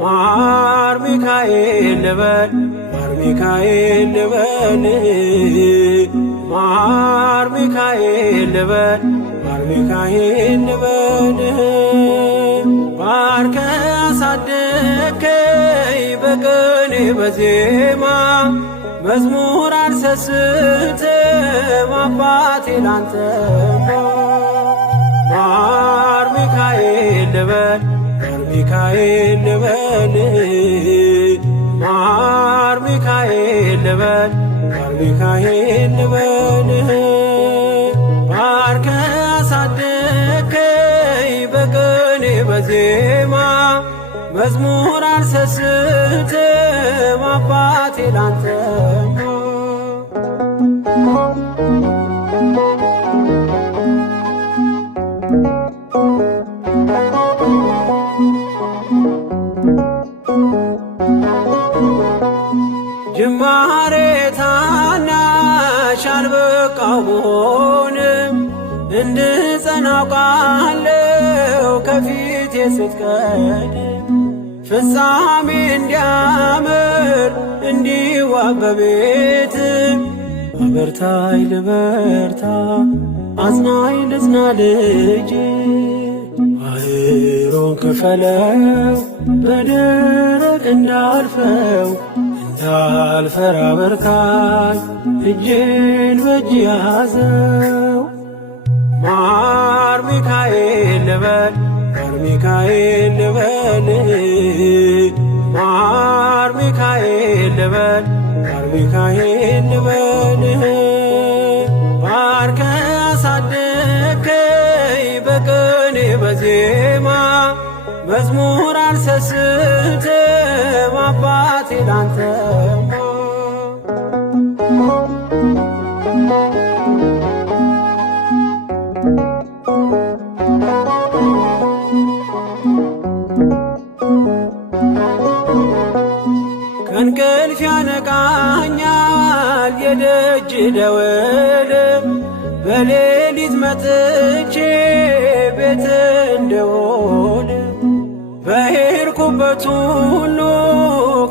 ማር ሚካኤል ልበል ማር ሚካኤል ልበል ማር ሚካኤል ልበል ማር ሚካኤል ልበል ባርከ አሳደከኝ በቅኔ በዜማ መዝሙር አልሰስትም አባቴ ላንተ ማር ሚካኤል ልበል ማር ሚካኤል ልበል ማር ሚካኤል ልበል ማር ሚካኤል ልበል ባርከ አሳደከኝ በቅኔ በዜማ መዝሙር አልሰስትም አባቴ ላንተ ጅማሬ ታናሽ አልበቃው ብሆንም እንድጸና አውቃለሁ ከፊቴ ስትቀድም ፍጻሜ እንዲያምር እንዲዋብ በቤት አበርታይ ልበርታ አጽናኝ ልጽና ልጅ ባህሩን ክፈለው በደረቅ እንዳልፈው እንዳልፈራ በርታኝ እጄን በእጅ ያዘው ማር ሚካኤል ልበል ማር ሚካኤል ልበል ማር ሚካኤል ልበል ማር ሚካኤል ልበል ባርከ አሳደከኝ በቅኔ በዜማ መዝሙር አልሰስትም አባቴ ላንተ ከእንቅልፍ ያነቃኛል የደጅ ደወል በሌሊት መጥቼ ቤት እንደውል በሄድኩበት ሁሉ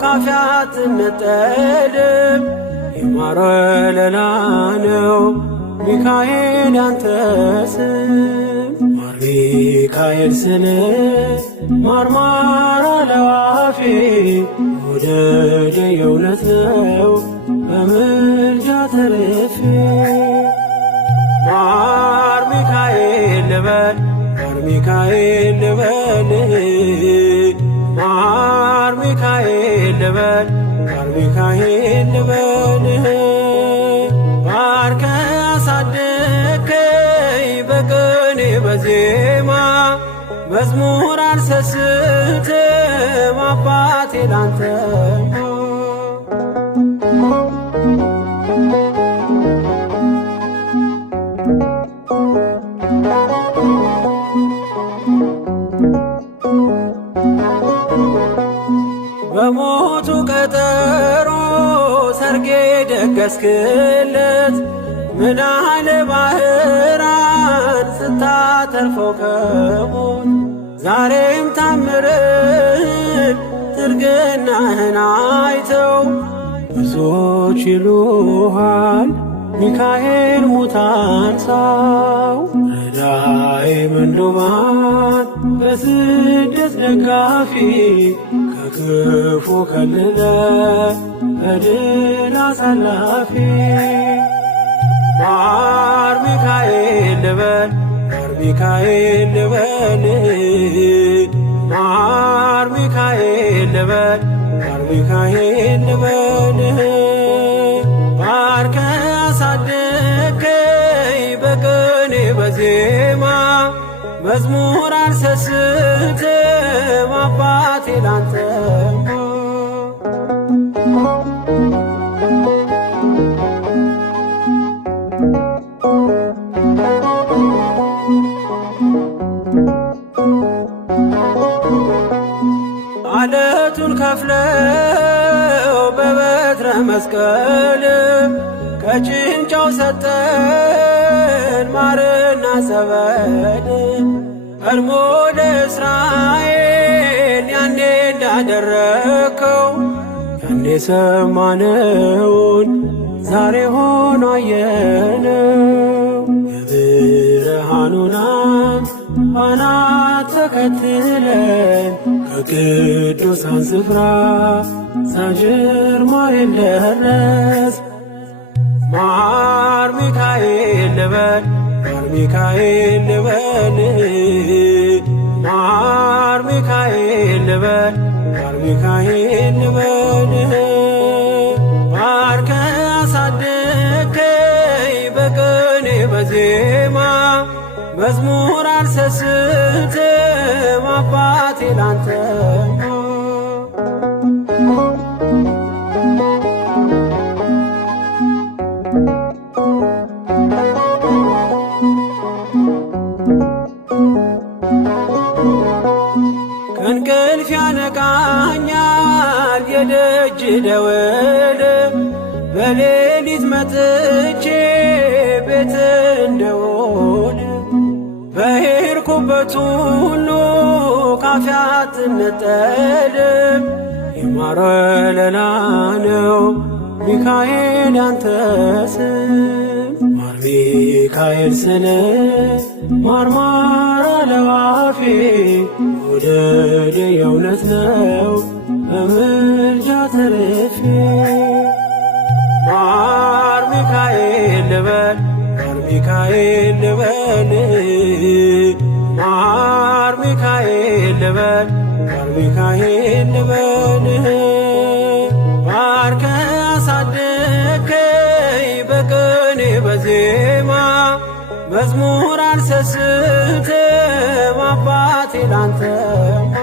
ካፌ አትነጠልም የማር ወለላ ነው ሚካኤል ያንተ ስም ማር ሚካኤል ስል ማርማር አለው አፌ መውደድ የእውነት ነው በምልጃ ተርፌ ማር ሚካኤል ልበል ማር ሚካኤል ልበል ማር ሚካኤል ልበል ማር ሚካኤል ልበል ባርከ አሳደከኝ በቅኔ በዜማ መዝሙር አልሰስትም አባቴ ላንተ በሞቱ ቀጠሮ ሰርጌ ደገስክለት ምን አለ ባህራን ስታተርፈው ከሞት ዛሬም ታምርህን ትርግናህን አይተው ብዙዎች ይሉሃል ሚካኤል ሙታን ሳው ረዳኤ ምንዱባን በስደት ደጋፊ ከክፉ ከልለ በድል አሳላፊ ማር ሚካኤል ልበል ማር ሚካኤል ልበል ማር ሚካኤል ልበል ማር ሚካኤል ልበል ባርከ አሳደከኝ በቅኔ በዜማ መዝሙር አልሰስትም አባቴ ላንተ አለቱን ከፍለው በበትረ መስቀል ከጭንጫው ሰጠን ማርና ጸበል ቀድሞ ለእስራኤል ያኔ ያደረከው ያኔ ሰማነውን ዛሬ ሆኖ አየነው። የብርሃኑን አናት ተከትለን ከቅዱሳን ስፍራ ሳንሽር ማርያም ደረስ። ማር ሚካኤል ልበል ማር ሚካኤል ልበል ማር ሚካኤል ልበል ማር ሚካኤል ልበል። ባርከ አሳደከኝ በቅኔ በዜማ መዝሙር አልሰስትም አባቴ ላንተማ። ከእንቅልፍ ያነቃኛል የደጅ ደወል በሌሊት መጥቼ ቤት እንደውል በሄድኩበት ሁሉ ካፌ አትነጠልም። የማር ወለላ ነው ሚካኤል ያንተ ስም። ማር ሚካኤል ስለ ማርማር አለው አፌ መውደድ የእውነት ነው በምልጃ ተርፌ። ማር ሚካኤል ልበል ማር ሚካኤል ልበል ማር ሚካኤል ልበል ማር ሚካኤል ልበል። ባርከ አሳደከኝ በቅኔ በዜማ መዝሙር አልሰስትም አባቴ ላንተማ።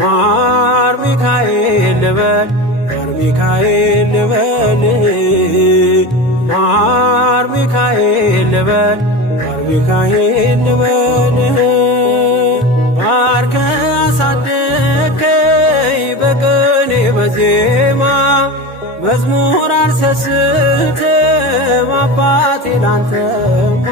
ማር ሚካኤል ልበል ማር ሚካኤል ልበል ማር ሚካኤል ልበል ማር ሚካኤል ልበል። ባርከ አሳደከኝ በቅኔ በዜማ መዝሙር አልሰስትም አባቴ ላንተማ።